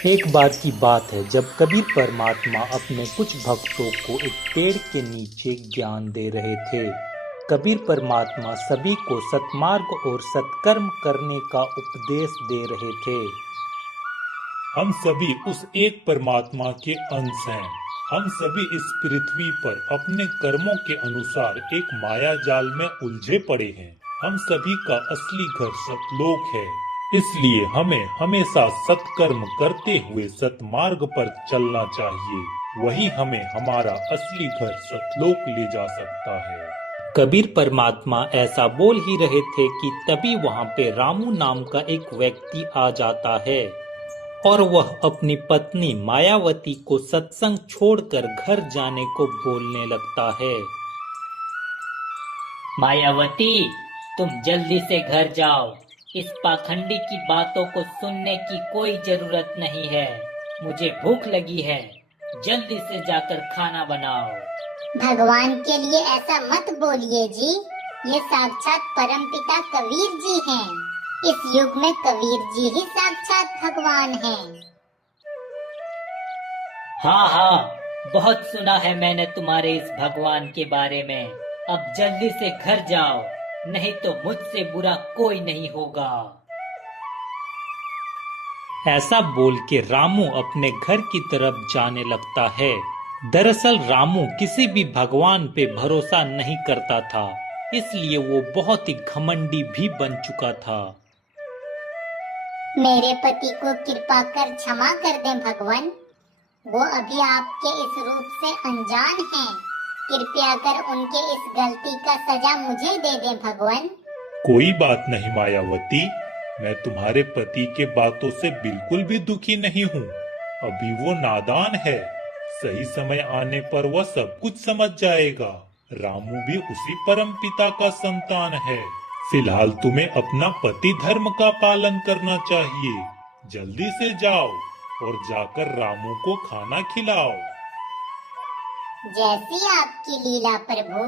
एक बार की बात है जब कबीर परमात्मा अपने कुछ भक्तों को एक पेड़ के नीचे ज्ञान दे रहे थे। कबीर परमात्मा सभी को सत्मार्ग और सत्कर्म करने का उपदेश दे रहे थे। हम सभी उस एक परमात्मा के अंश हैं। हम सभी इस पृथ्वी पर अपने कर्मों के अनुसार एक माया जाल में उलझे पड़े हैं। हम सभी का असली घर सतलोक है, इसलिए हमें हमेशा सत्कर्म करते हुए सतमार्ग पर चलना चाहिए। वही हमें हमारा असली घर सतलोक ले जा सकता है। कबीर परमात्मा ऐसा बोल ही रहे थे कि तभी वहां पे रामू नाम का एक व्यक्ति आ जाता है और वह अपनी पत्नी मायावती को सत्संग छोड़कर घर जाने को बोलने लगता है। मायावती, तुम जल्दी से घर जाओ। इस पाखंडी की बातों को सुनने की कोई जरूरत नहीं है। मुझे भूख लगी है, जल्दी से जाकर खाना बनाओ। भगवान के लिए ऐसा मत बोलिए जी, ये साक्षात परमपिता कबीर जी हैं। इस युग में कबीर जी ही साक्षात भगवान हैं। हाँ हाँ, बहुत सुना है मैंने तुम्हारे इस भगवान के बारे में। अब जल्दी से घर जाओ, नहीं तो मुझसे बुरा कोई नहीं होगा। ऐसा बोल के रामू अपने घर की तरफ जाने लगता है। दरअसल रामू किसी भी भगवान पे भरोसा नहीं करता था, इसलिए वो बहुत ही घमंडी भी बन चुका था। मेरे पति को कृपा कर क्षमा कर दें भगवान, वो अभी आपके इस रूप से अनजान हैं। कृपया कर उनके इस गलती का सजा मुझे दे दें भगवान। कोई बात नहीं मायावती, मैं तुम्हारे पति के बातों से बिल्कुल भी दुखी नहीं हूँ। अभी वो नादान है, सही समय आने पर वह सब कुछ समझ जाएगा। रामू भी उसी परम पिता का संतान है। फिलहाल तुम्हें अपना पति धर्म का पालन करना चाहिए। जल्दी से जाओ और जाकर रामू को खाना खिलाओ। जैसी आपकी लीला प्रभु।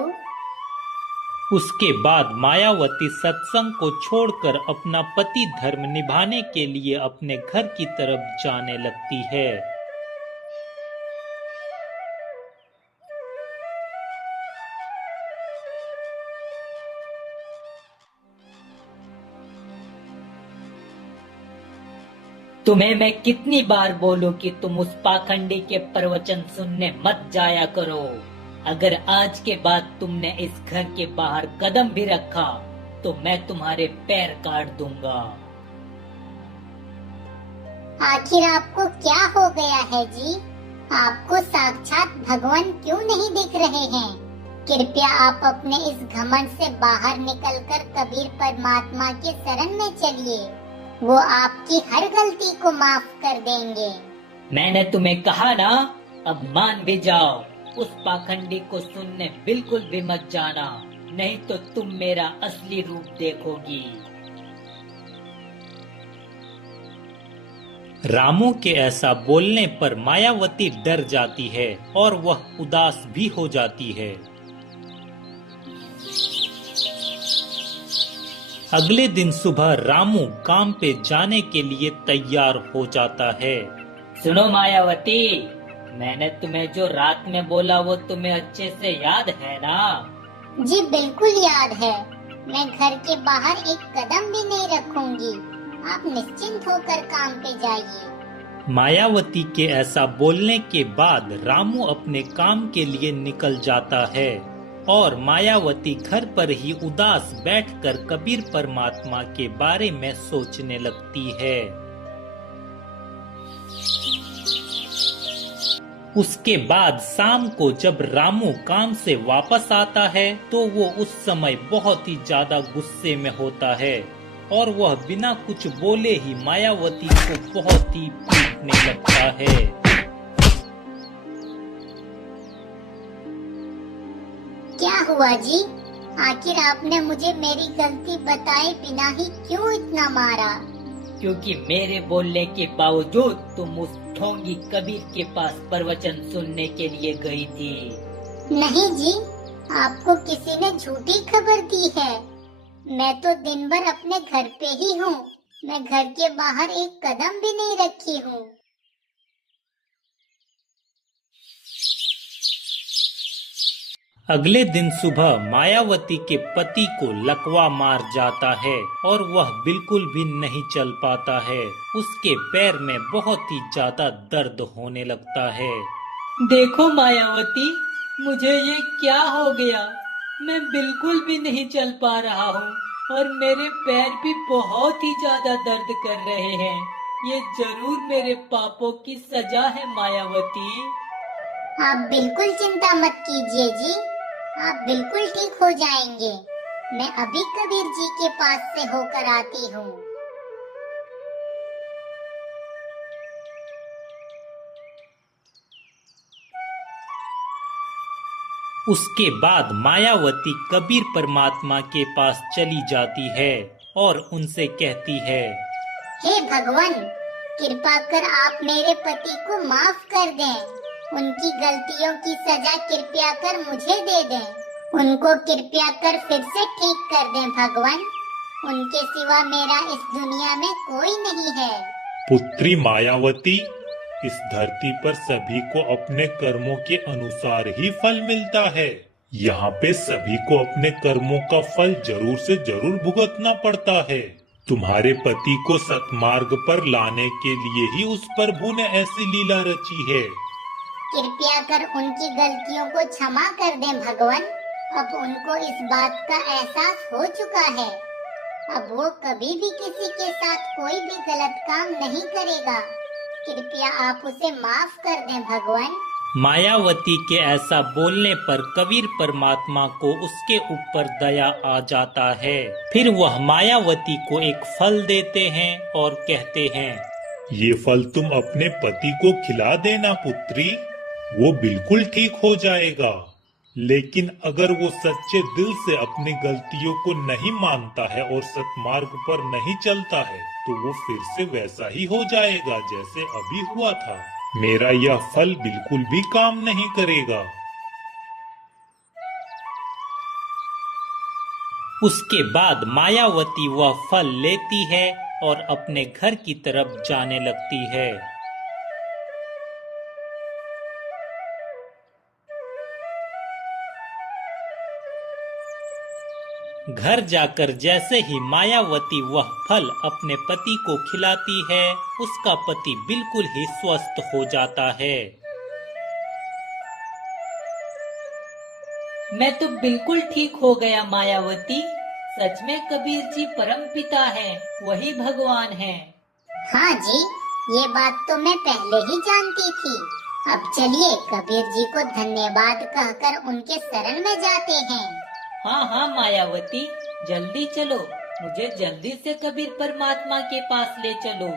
उसके बाद मायावती सत्संग को छोड़कर अपना पति धर्म निभाने के लिए अपने घर की तरफ जाने लगती है। तुम्हें मैं कितनी बार बोलूं कि तुम उस पाखंडी के प्रवचन सुनने मत जाया करो। अगर आज के बाद तुमने इस घर के बाहर कदम भी रखा तो मैं तुम्हारे पैर काट दूंगा। आखिर आपको क्या हो गया है जी? आपको साक्षात भगवान क्यों नहीं दिख रहे हैं? कृपया आप अपने इस घमंड से बाहर निकलकर कबीर परमात्मा के शरण में चलिए। वो आपकी हर गलती को माफ कर देंगे। मैंने तुम्हें कहा ना, अब मान भी जाओ। उस पाखंडी को सुनने बिल्कुल भी मत जाना, नहीं तो तुम मेरा असली रूप देखोगी। रामू के ऐसा बोलने पर मायावती डर जाती है और वह उदास भी हो जाती है। अगले दिन सुबह रामू काम पे जाने के लिए तैयार हो जाता है। सुनो मायावती, मैंने तुम्हें जो रात में बोला वो तुम्हें अच्छे से याद है ना? जी बिल्कुल याद है। मैं घर के बाहर एक कदम भी नहीं रखूंगी। आप निश्चिंत होकर काम पे जाइए। मायावती के ऐसा बोलने के बाद रामू अपने काम के लिए निकल जाता है और मायावती घर पर ही उदास बैठकर कबीर परमात्मा के बारे में सोचने लगती है। उसके बाद शाम को जब रामू काम से वापस आता है तो वो उस समय बहुत ही ज्यादा गुस्से में होता है और वह बिना कुछ बोले ही मायावती को बहुत ही पीटने लगता है। क्या हुआ जी? आखिर आपने मुझे मेरी गलती बताए बिना ही क्यों इतना मारा? क्योंकि मेरे बोलने के बावजूद तुम उस ढोंगी कबीर के पास प्रवचन सुनने के लिए गई थी। नहीं जी, आपको किसी ने झूठी खबर दी है। मैं तो दिन भर अपने घर पे ही हूँ। मैं घर के बाहर एक कदम भी नहीं रखी हूँ। अगले दिन सुबह मायावती के पति को लकवा मार जाता है और वह बिल्कुल भी नहीं चल पाता है। उसके पैर में बहुत ही ज्यादा दर्द होने लगता है। देखो मायावती, मुझे ये क्या हो गया। मैं बिल्कुल भी नहीं चल पा रहा हूँ और मेरे पैर भी बहुत ही ज्यादा दर्द कर रहे हैं। ये जरूर मेरे पापों की सजा है मायावती। आप बिल्कुल चिंता मत कीजिए जी, आप बिल्कुल ठीक हो जाएंगे। मैं अभी कबीर जी के पास से होकर आती हूँ। उसके बाद मायावती कबीर परमात्मा के पास चली जाती है और उनसे कहती है, हे भगवान, कृपा कर आप मेरे पति को माफ कर दें। उनकी गलतियों की सजा कृपया कर मुझे दे दें। उनको कृपया कर फिर से ठीक कर दें भगवान। उनके सिवा मेरा इस दुनिया में कोई नहीं है। पुत्री मायावती, इस धरती पर सभी को अपने कर्मों के अनुसार ही फल मिलता है। यहाँ पे सभी को अपने कर्मों का फल जरूर से जरूर भुगतना पड़ता है। तुम्हारे पति को सतमार्ग पर लाने के लिए ही उस प्रभु ने ऐसी लीला रची है। कृपया कर उनकी गलतियों को क्षमा कर दें भगवान। अब उनको इस बात का एहसास हो चुका है। अब वो कभी भी किसी के साथ कोई भी गलत काम नहीं करेगा। कृपया आप उसे माफ कर दें भगवान। मायावती के ऐसा बोलने पर कबीर परमात्मा को उसके ऊपर दया आ जाता है। फिर वह मायावती को एक फल देते हैं और कहते हैं, ये फल तुम अपने पति को खिला देना पुत्री, वो बिल्कुल ठीक हो जाएगा। लेकिन अगर वो सच्चे दिल से अपनी गलतियों को नहीं मानता है और सतमार्ग पर नहीं चलता है तो वो फिर से वैसा ही हो जाएगा जैसे अभी हुआ था। मेरा यह फल बिल्कुल भी काम नहीं करेगा। उसके बाद मायावती वह फल लेती है और अपने घर की तरफ जाने लगती है। घर जाकर जैसे ही मायावती वह फल अपने पति को खिलाती है, उसका पति बिल्कुल ही स्वस्थ हो जाता है। मैं तो बिल्कुल ठीक हो गया मायावती। सच में कबीर जी परमपिता हैं, वही भगवान हैं। हाँ जी, ये बात तो मैं पहले ही जानती थी। अब चलिए कबीर जी को धन्यवाद कहकर उनके शरण में जाते हैं। हाँ हाँ मायावती, जल्दी चलो, मुझे जल्दी से कबीर परमात्मा के पास ले चलो।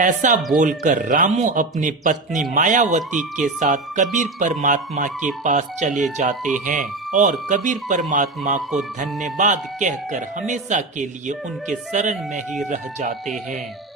ऐसा बोलकर रामू अपनी पत्नी मायावती के साथ कबीर परमात्मा के पास चले जाते हैं और कबीर परमात्मा को धन्यवाद कहकर हमेशा के लिए उनके शरण में ही रह जाते हैं।